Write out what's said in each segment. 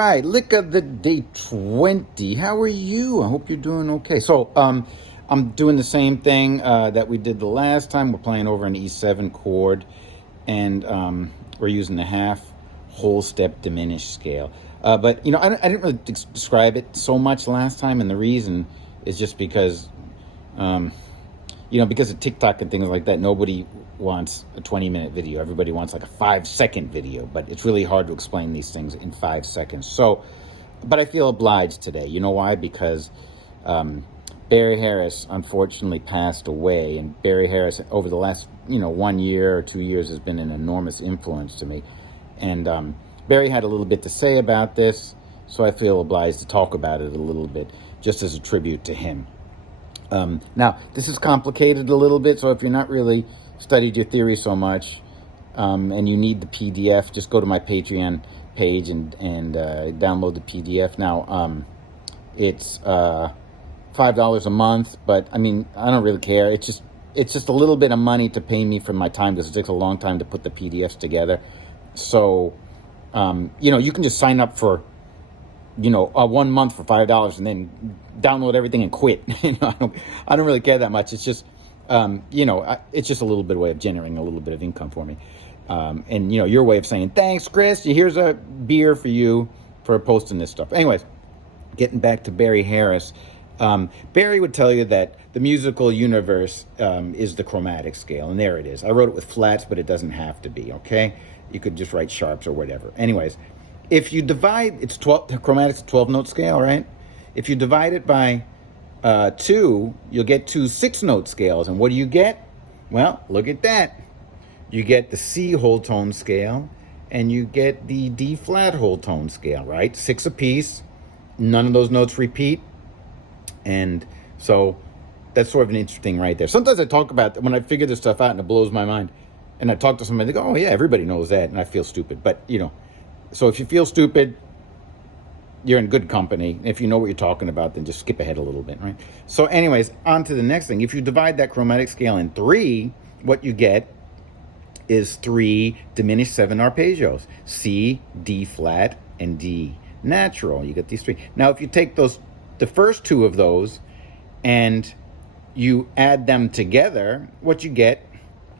right, lick of the day 20. How are you? I hope you're doing okay. So, I'm doing the same thing that we did the last time. We're playing over an E7 chord, and we're using the half whole step diminished scale. But I didn't really describe it so much last time, and the reason is just because, because of TikTok and things like that, nobody wants a 20-minute video. Everybody wants like a 5-second video, but it's really hard to explain these things in 5 seconds. So, but I feel obliged today. You know why? Because Barry Harris unfortunately passed away, and Barry Harris over the last 1 year or 2 years has been an enormous influence to me. And Barry had a little bit to say about this, so I feel obliged to talk about it a little bit, just as a tribute to him. Now, this is complicated a little bit, so if you're not really studied your theory so much, and you need the PDF, just go to my Patreon page and download the PDF. Now, it's $5 a month, but I mean, I don't really care. It's just a little bit of money to pay me for my time, because it takes a long time to put the PDFs together. So, you can just sign up for, 1 month for $5 and then download everything and quit. I don't really care that much. It's just, it's just a little bit of way of generating a little bit of income for me. And your way of saying, thanks, Chris, here's a beer for you for posting this stuff. Anyways, getting back to Barry Harris. Barry would tell you that the musical universe is the chromatic scale, and there it is. I wrote it with flats, but it doesn't have to be, okay? You could just write sharps or whatever. Anyways, if you divide, the chromatic's a 12-note scale, right? If you divide it by 2, you'll get 2 6-note scales. And what do you get? Well, look at that. You get the C whole tone scale, and you get the D flat whole tone scale, right? 6 apiece. None of those notes repeat. And so that's sort of an interesting right there. Sometimes I talk about, when I figure this stuff out and it blows my mind, and I talk to somebody, they go, oh yeah, everybody knows that, and I feel stupid. But, so if you feel stupid, you're in good company. If you know what you're talking about, then just skip ahead a little bit, right? So anyways, on to the next thing. If you divide that chromatic scale in 3, what you get is 3 diminished 7 arpeggios. C, D flat, and D natural. You get these 3. Now, if you take the first 2 of those and you add them together, what you get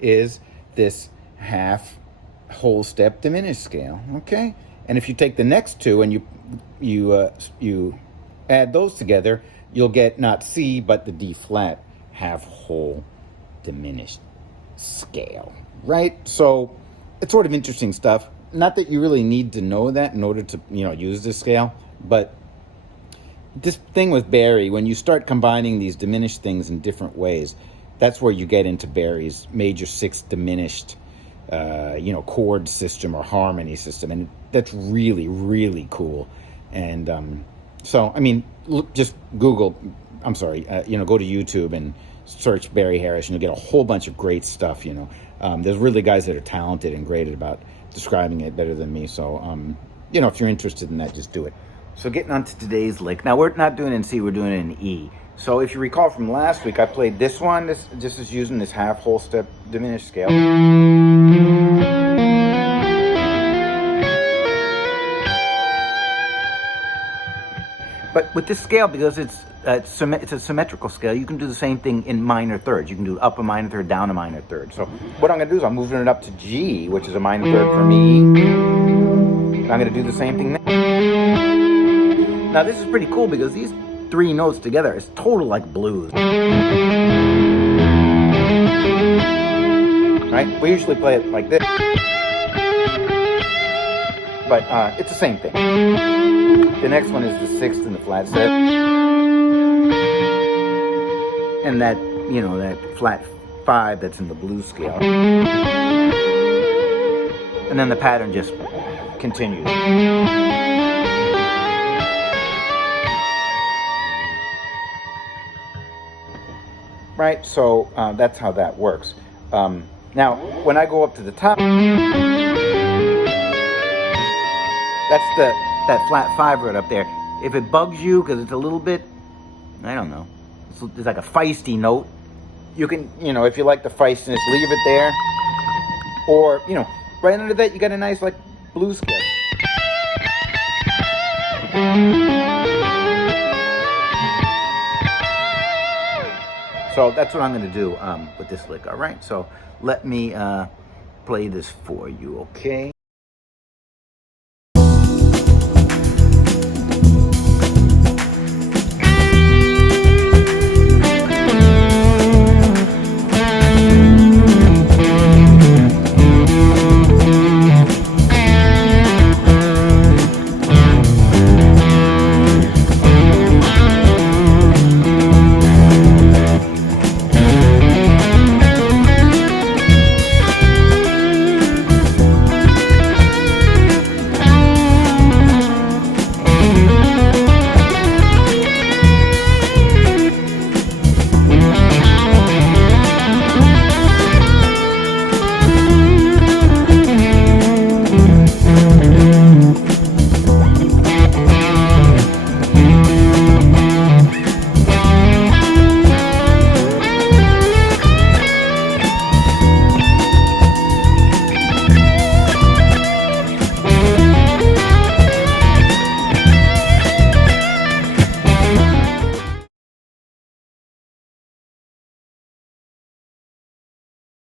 is this half whole step diminished scale, okay? And if you take the next 2 and you add those together, you'll get not C, but the D flat half whole diminished scale, right? So it's sort of interesting stuff. Not that you really need to know that in order to, use this scale, but this thing with Barry, when you start combining these diminished things in different ways, that's where you get into Barry's major 6 diminished, chord system or harmony system. And that's really, really cool. And so, I mean, just Google, go to YouTube and search Barry Harris, and you'll get a whole bunch of great stuff, There's really guys that are talented and great about describing it better than me. So, if you're interested in that, just do it. So getting on to today's lick. Now, we're not doing it in C, we're doing it in E. So if you recall from last week, I played this one. This is using this half whole step diminished scale. But with this scale, because it's a symmetrical scale, you can do the same thing in minor thirds. You can do up a minor third, down a minor third. So what I'm going to do is I'm moving it up to G, which is a minor third for me. I'm going to do the same thing there. Now this is pretty cool, because these 3 notes together is total like blues. Right? We usually play it like this, but it's the same thing. The next one is the 6th in the flat 7, and that that flat 5 that's in the blues scale, and then the pattern just continues. Right, so that's how that works. Now, when I go up to the top, that's that flat 5 right up there. If it bugs you, because it's a little bit, I don't know, it's like a feisty note, you can, if you like the feistiness, leave it there. Or, right under that, you got a nice, like, blues scale. So that's what I'm going to do with this lick. All right. So let me play this for you. Okay.